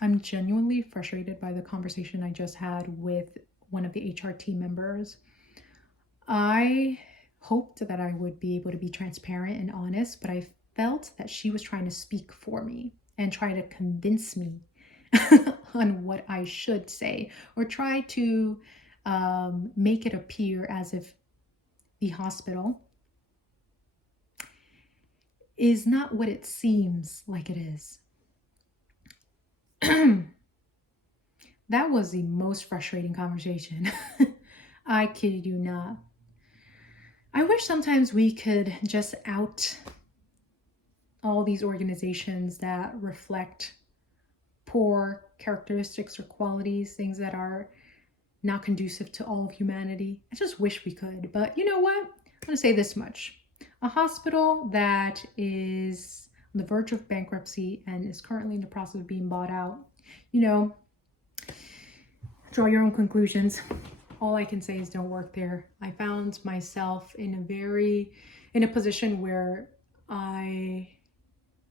I'm genuinely frustrated by the conversation I just had with one of the HR team members. I hoped that I would be able to be transparent and honest, but I felt that she was trying to speak for me and try to convince me on what I should say, or try to make it appear as if the hospital is not what it seems like it is. That was the most frustrating conversation. I kid you not. I wish sometimes we could just out all these organizations that reflect poor characteristics or qualities, things that are not conducive to all of humanity. I just wish we could. But you know what? I'm going to say this much. A hospital that is on the verge of bankruptcy and is currently in the process of being bought out, draw your own conclusions. All I can say is don't work there. I found myself in a position where I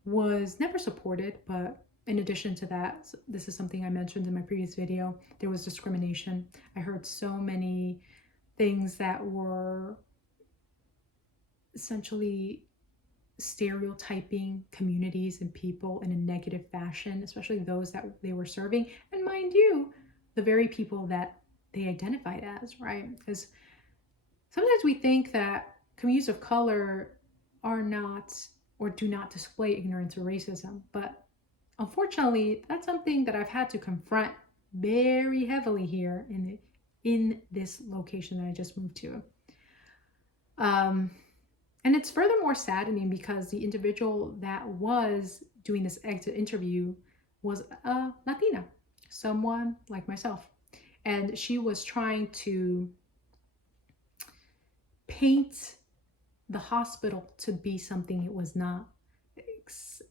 was never supported, but in addition to that, this is something I mentioned in my previous video, there was discrimination. I heard so many things that were essentially stereotyping communities and people in a negative fashion, especially those that they were serving. And mind you, the very people that they identified as, right? Because sometimes we think that communities of color are not or do not display ignorance or racism, but unfortunately, that's something that I've had to confront very heavily here in this location that I just moved to. And it's furthermore saddening because the individual that was doing this exit interview was a Latina, someone like myself. And she was trying to paint the hospital to be something it was not.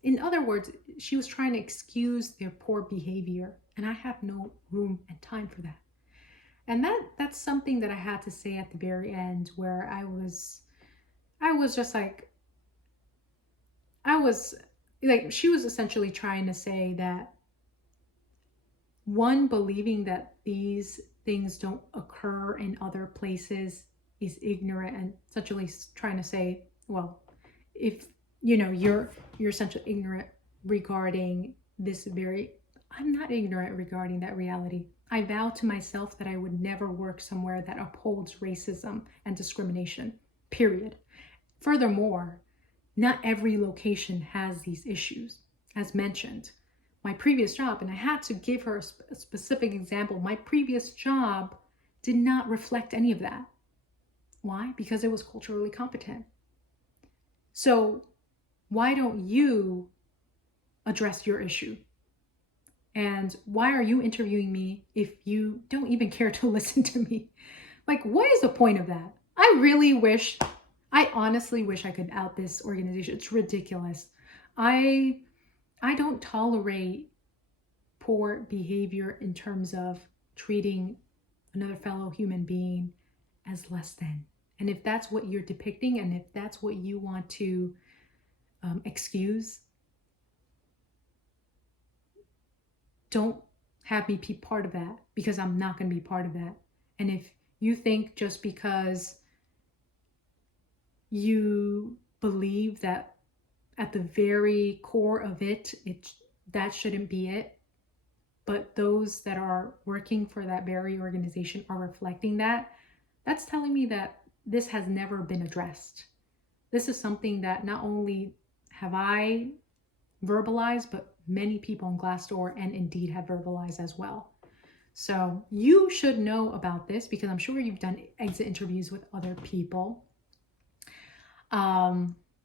In other words, she was trying to excuse their poor behavior, and I have no room and time for that. And that's something that I had to say at the very end, where I was just like, she was essentially trying to say that, one, believing that these things don't occur in other places is ignorant, and essentially trying to say, well, if you're essentially ignorant regarding this I'm not ignorant regarding that reality. I vow to myself that I would never work somewhere that upholds racism and discrimination, period. Furthermore, not every location has these issues. As mentioned, my previous job, and I had to give her a specific example, my previous job did not reflect any of that. Why? Because it was culturally competent. So why don't you address your issue? And why are you interviewing me if you don't even care to listen to me? Like, what is the point of that? I honestly wish I could out this organization. It's ridiculous. I don't tolerate poor behavior in terms of treating another fellow human being as less than. And if that's what you're depicting, and if that's what you want to excuse, don't have me be part of that, because I'm not going to be part of that. And if you think just because you believe that at the very core of it, that shouldn't be it, but those that are working for that very organization are reflecting that, that's telling me that this has never been addressed. This is something that not only have I verbalized, but many people in Glassdoor and Indeed have verbalized as well. So you should know about this, because I'm sure you've done exit interviews with other people.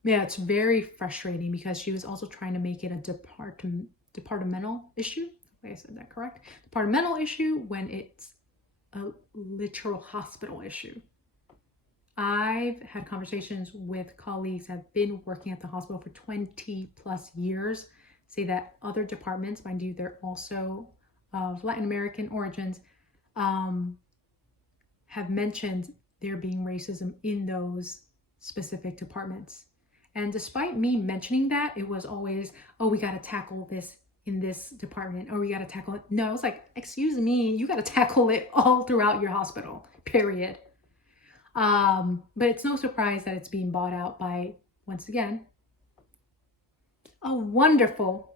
It's very frustrating because she was also trying to make it a departmental issue. Hopefully I said that correct. Departmental issue when it's a literal hospital issue. I've had conversations with colleagues that have been working at the hospital for 20 plus years, say that other departments, mind you, they're also of Latin American origins, have mentioned there being racism in those specific departments. And despite me mentioning that, it was always, oh, we got to tackle this in this department, or we got to tackle it. No, it's like, excuse me, you got to tackle it all throughout your hospital, period. But it's no surprise that it's being bought out by, once again, a wonderful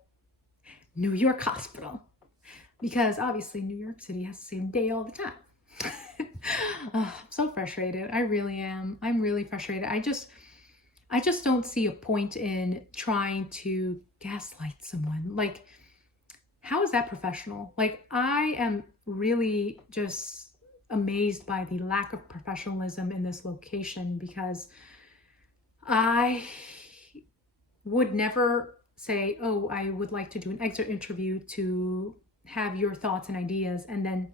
New York hospital, because obviously New York City has the same day all the time. I'm so frustrated. I really am. I'm really frustrated. I just don't see a point in trying to gaslight someone. Like, how is that professional? Like, I am really just amazed by the lack of professionalism in this location, because I would never say, oh, I would like to do an exit interview to have your thoughts and ideas, and then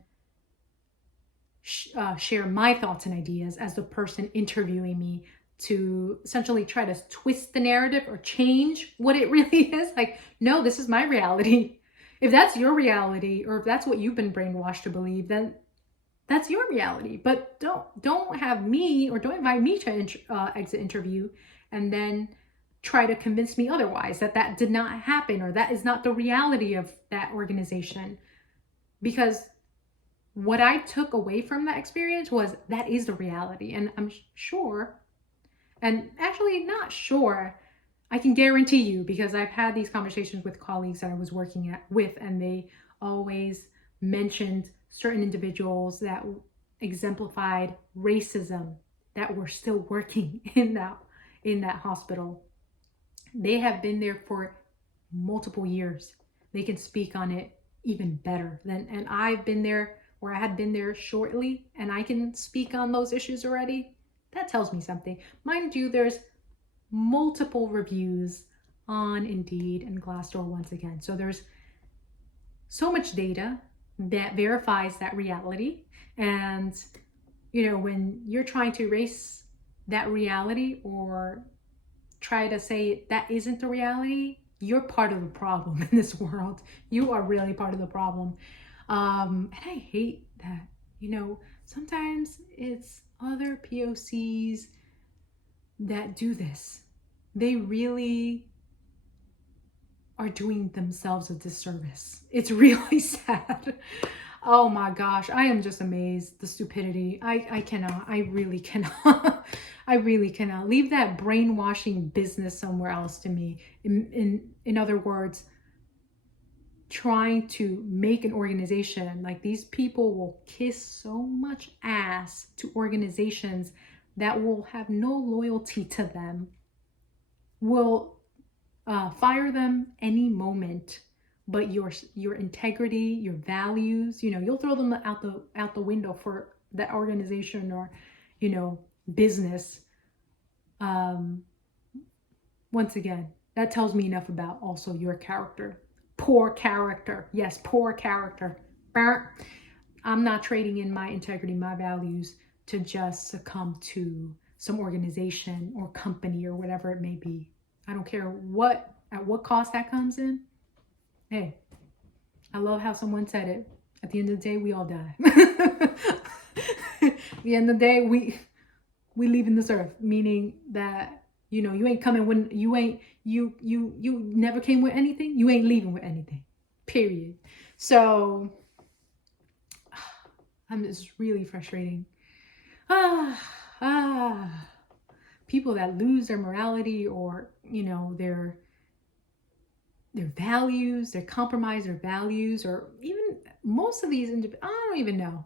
share my thoughts and ideas as the person interviewing me, to essentially try to twist the narrative or change what it really is. Like, no, this is my reality. If that's your reality, or if that's what you've been brainwashed to believe, then that's your reality. But don't have me, or don't invite me to exit interview and then try to convince me otherwise, that did not happen, or that is not the reality of that organization. Because what I took away from that experience was that is the reality. And I'm sure, and actually not sure, I can guarantee you, because I've had these conversations with colleagues that I was working with, and they always mentioned certain individuals that exemplified racism that were still working in that hospital. They have been there for multiple years. They can speak on it even better than, and I've been there, or I had been there shortly, and I can speak on those issues already. That tells me something. Mind you, there's multiple reviews on Indeed and Glassdoor once again. So there's so much data that verifies that reality. And, when you're trying to erase that reality, or try to say that isn't the reality, you're part of the problem in this world. You are really part of the problem. And I hate that, sometimes it's other POCs that do this. They really are doing themselves a disservice. It's really sad. Oh my gosh, I am just amazed. The stupidity. I really cannot. I really cannot. Leave that brainwashing business somewhere else to me. In other words, trying to make an organization, like, these people will kiss so much ass to organizations that will have no loyalty to them, will fire them any moment. But your integrity, your values, you'll throw them out the window for that organization or business. Once again, that tells me enough about also your character. Poor character. Yes, poor character. I'm not trading in my integrity, my values, to just succumb to some organization or company or whatever it may be. I don't care at what cost that comes in. Hey, I love how someone said it. At the end of the day, we all die. At the end of the day, we leaving this earth, meaning that you ain't coming when you never came with anything. You ain't leaving with anything. Period. So it's really frustrating. People that lose their morality, or their values, they compromise their values, or even most of these I don't even know.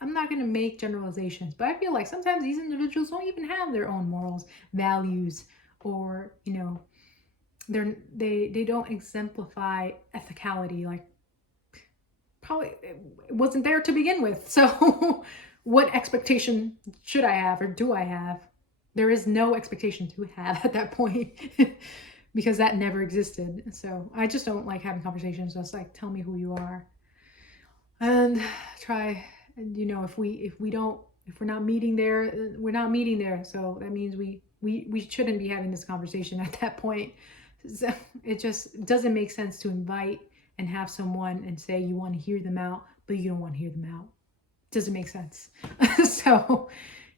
I'm not gonna make generalizations, but I feel like sometimes these individuals don't even have their own morals, values, or they don't exemplify ethicality. Like, probably it wasn't there to begin with. So what expectation should I have, or do I have? There is no expectation to have at that point. Because that never existed. So I just don't like having conversations. Just like, tell me who you are, and try. And if we're not meeting there, we're not meeting there. So that means we shouldn't be having this conversation at that point. So it just doesn't make sense to invite and have someone and say you want to hear them out, but you don't want to hear them out. Doesn't make sense. So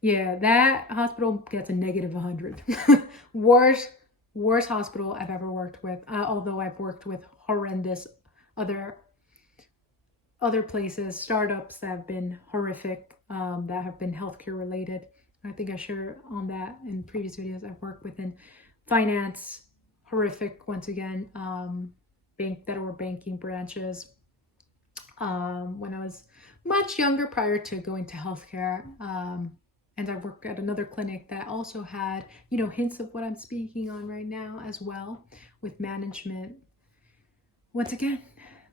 yeah, that hospital gets a -100. Worst worst hospital I've ever worked with, although I've worked with horrendous other places, startups that have been horrific, that have been healthcare related. I think I shared on that in previous videos. I've worked within finance, horrific once again, federal banking branches, when I was much younger prior to going to healthcare. And I worked at another clinic that also had, hints of what I'm speaking on right now as well, with management. Once again,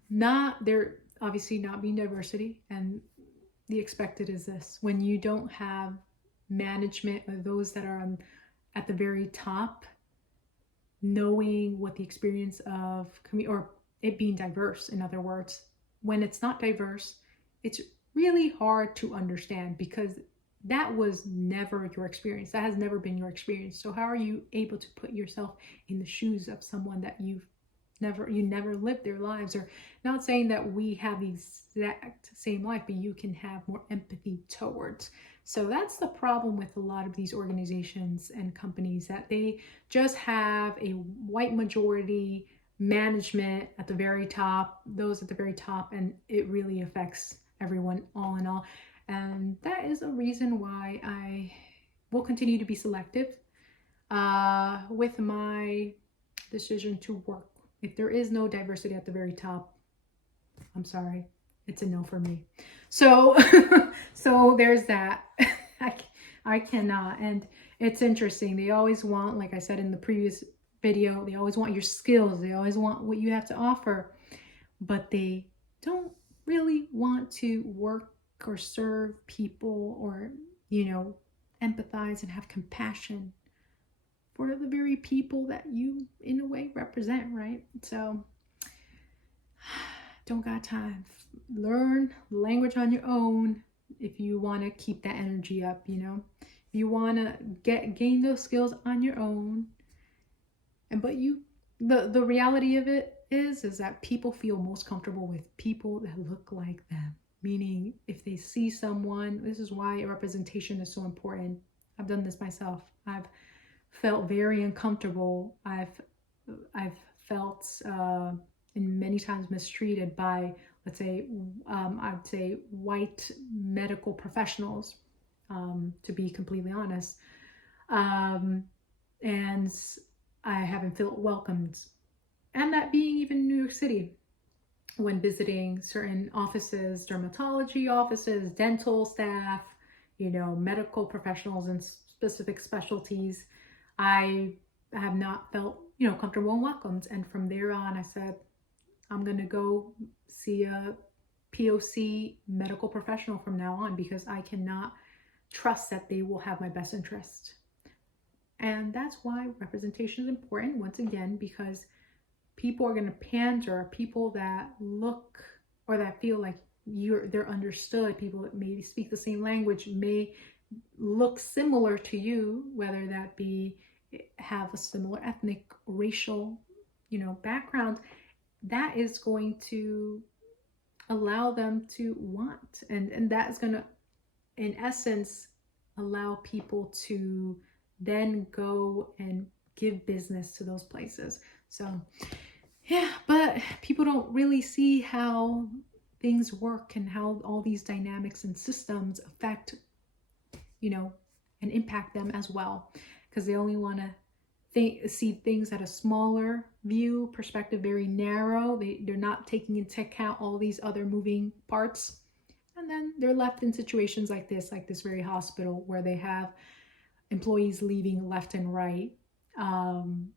there obviously not being diversity, and the expected is this: when you don't have management or those that are at the very top knowing what the experience of or it being diverse, in other words, when it's not diverse, it's really hard to understand, because that was never your experience. That has never been your experience. So how are you able to put yourself in the shoes of someone that you never lived their lives? Or, not saying that we have the exact same life, but you can have more empathy towards. So that's the problem with a lot of these organizations and companies, that they just have a white majority management at the very top, those at the very top, and it really affects everyone all in all. And that is a reason why I will continue to be selective with my decision to work. If there is no diversity at the very top, I'm sorry, it's a no for me. So so there's that. I cannot. And it's interesting, they always want, like I said in the previous video, they always want your skills, they always want what you have to offer, but they don't really want to work or serve people, or empathize and have compassion for the very people that you in a way represent, right? So don't got time. Learn language on your own if you want to keep that energy up. If you want to gain those skills on your own. But the reality of it is that people feel most comfortable with people that look like them. Meaning, if they see someone, this is why representation is so important. I've done this myself. I've felt very uncomfortable. I've felt and many times mistreated by, let's say, I'd say white medical professionals, to be completely honest. And I haven't felt welcomed. And that being even New York City, when visiting certain offices, dermatology offices, dental staff, medical professionals in specific specialties, I have not felt, comfortable and welcomed. And from there on, I said, I'm going to go see a POC medical professional from now on, because I cannot trust that they will have my best interest. And that's why representation is important, once again, because people are going to pander, people that look or that feel like they're understood, people that maybe speak the same language, may look similar to you, whether that be have a similar ethnic, racial, background. That is going to allow them to want, and that is going to, in essence, allow people to then go and give business to those places. So yeah, but people don't really see how things work and how all these dynamics and systems affect, and impact them as well, because they only want to see things at a smaller view perspective, very narrow. They're not taking into account all these other moving parts, and then they're left in situations like this very hospital, where they have employees leaving left and right.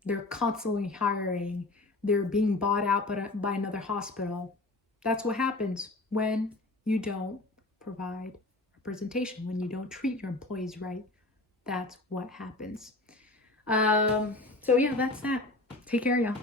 They're constantly hiring. They're being bought out by another hospital. That's what happens when you don't provide representation, when you don't treat your employees right. That's what happens. So yeah, that's that. Take care, y'all.